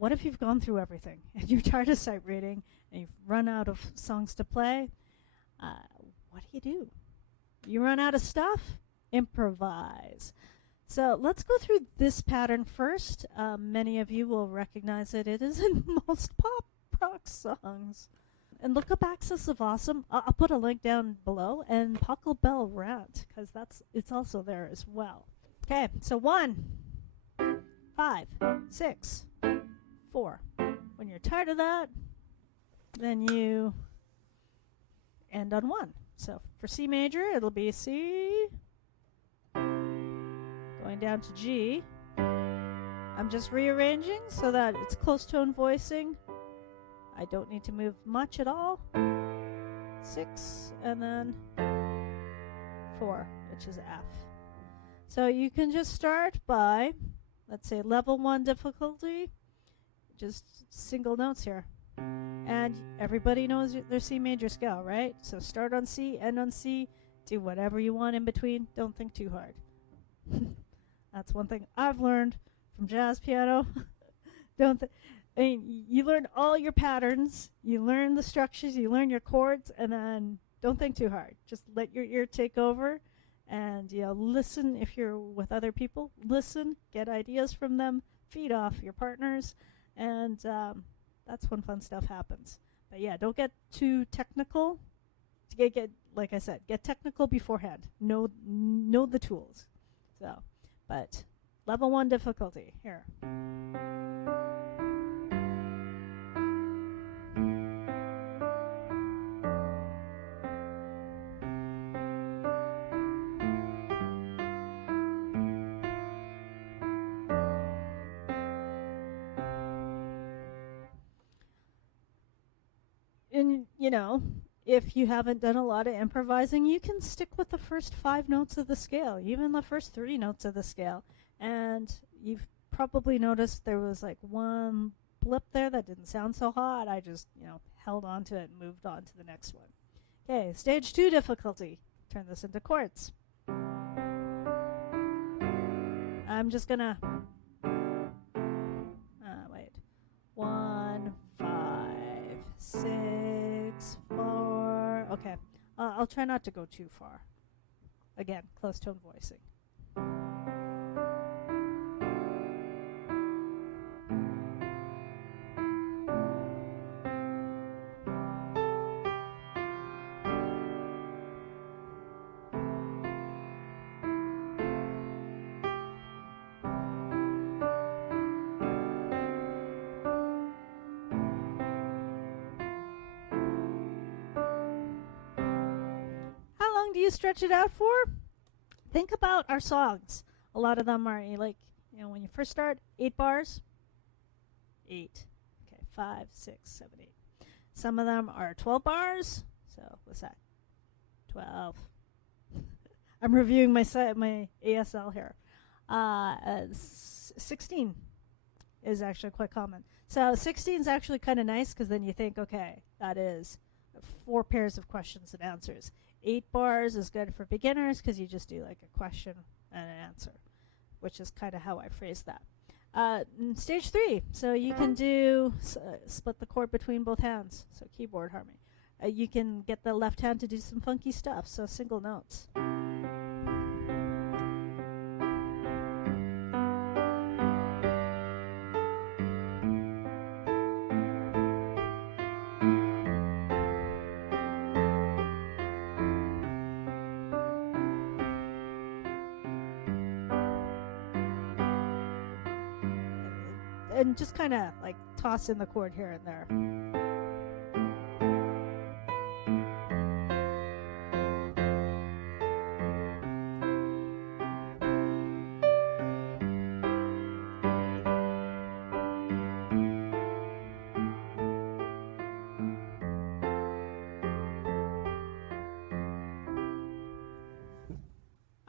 what if you've gone through everything and you're tired of sight reading and you've run out of songs to play? What do? You run out of stuff? Improvise. So let's go through this pattern first. Many of you will recognize it. It is in most pop rock songs. And look up Axis of Awesome. I'll put a link down below. And Puckle Bell Rant, because it's also there as well. Okay, so 1, 5, 6, 4. When you're tired of that, then you end on 1. So for C major, it'll be C, going down to G. I'm just rearranging so that it's close tone voicing. I don't need to move much at all. 6, and then 4, which is F. So you can just start by, let's say, level 1 difficulty, just single notes here. And everybody knows their C major scale, right? So start on C, end on C, do whatever you want in between. Don't think too hard. That's one thing I've learned from jazz piano. You learn all your patterns, you learn the structures, you learn your chords, and then don't think too hard. Just let your ear take over, and listen if you're with other people. Listen, get ideas from them, feed off your partners, and that's when fun stuff happens. But yeah, don't get too technical. Get like I said, get technical beforehand. Know the tools. So, but level 1 difficulty here. And if you haven't done a lot of improvising, you can stick with the first 5 notes of the scale, even the first 3 notes of the scale. And you've probably noticed there was like one blip there that didn't sound so hot. I just, held on to it and moved on to the next one. Okay, stage 2 difficulty. Turn this into chords. I'm just gonna wait. 1, 5, 6, 4. Okay, I'll try not to go too far. Again, close tone voicing. Do you stretch it out for? Think about our songs. A lot of them are like, when you first start, 8 bars. 8. Okay, 5, 6, 7, 8. Some of them are 12 bars. So what's that? 12. I'm reviewing my ASL here. 16 is actually quite common. So 16 is actually kind of nice because then you think, okay, that is 4 pairs of questions and answers. 8 bars is good for beginners because you just do like a question and an answer, which is kind of how I phrase that. Stage 3, so you can do split the chord between both hands, so keyboard harmony. You can get the left hand to do some funky stuff, so single notes. And just kind of like toss in the chord here and there.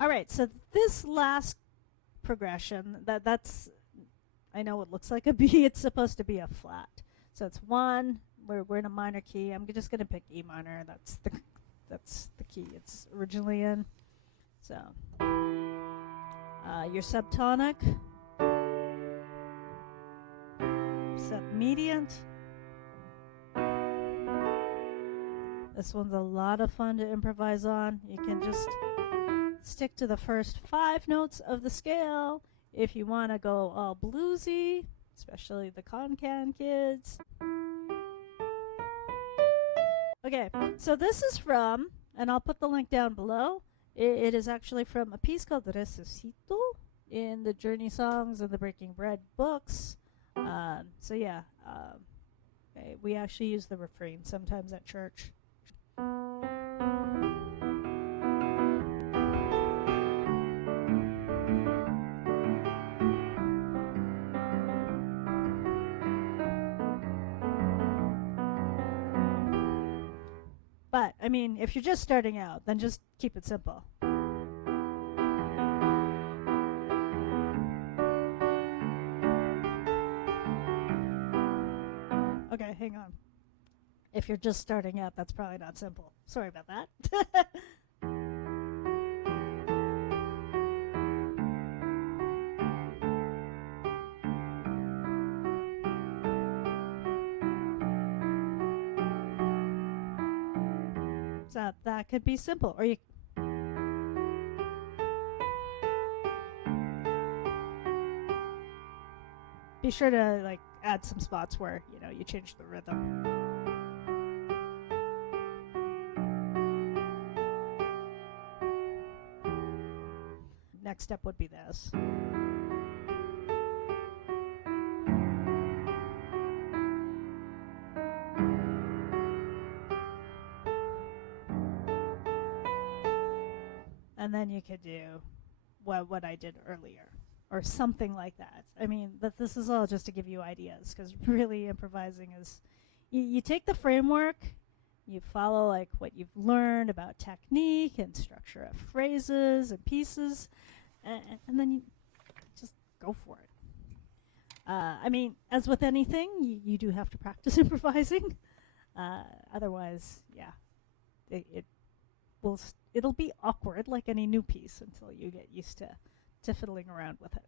All right, so this last progression, that's I know it looks like a B. It's supposed to be a flat. So it's 1. We're in a minor key. I'm just going to pick E minor. That's the key it's originally in. So your subtonic. Step mediant. This one's a lot of fun to improvise on. You can just stick to the first 5 notes of the scale. If you want to go all bluesy, especially the con-can kids. Okay, so this is from, and I'll put the link down below. It is actually from a piece called Resucito in the Journey Songs and the Breaking Bread books. So yeah, okay, we actually use the refrain sometimes at church. But, I mean, if you're just starting out, then just keep it simple. Okay, hang on. If you're just starting out, that's probably not simple. Sorry about that. So that could be simple. Or you be sure to like add some spots where, you know, you change the rhythm. Next step would be this. And then you could do what I did earlier, or something like that. I mean, this is all just to give you ideas, because really improvising is, you take the framework, you follow like what you've learned about technique and structure of phrases and pieces, and then you just go for it. I mean, as with anything, you do have to practice improvising. Otherwise, yeah, it'll be awkward like any new piece until you get used to fiddling around with it.